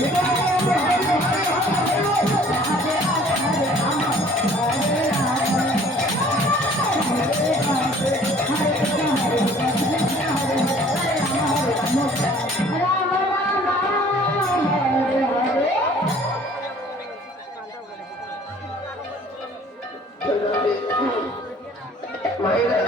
Come on, come on. মায়েরা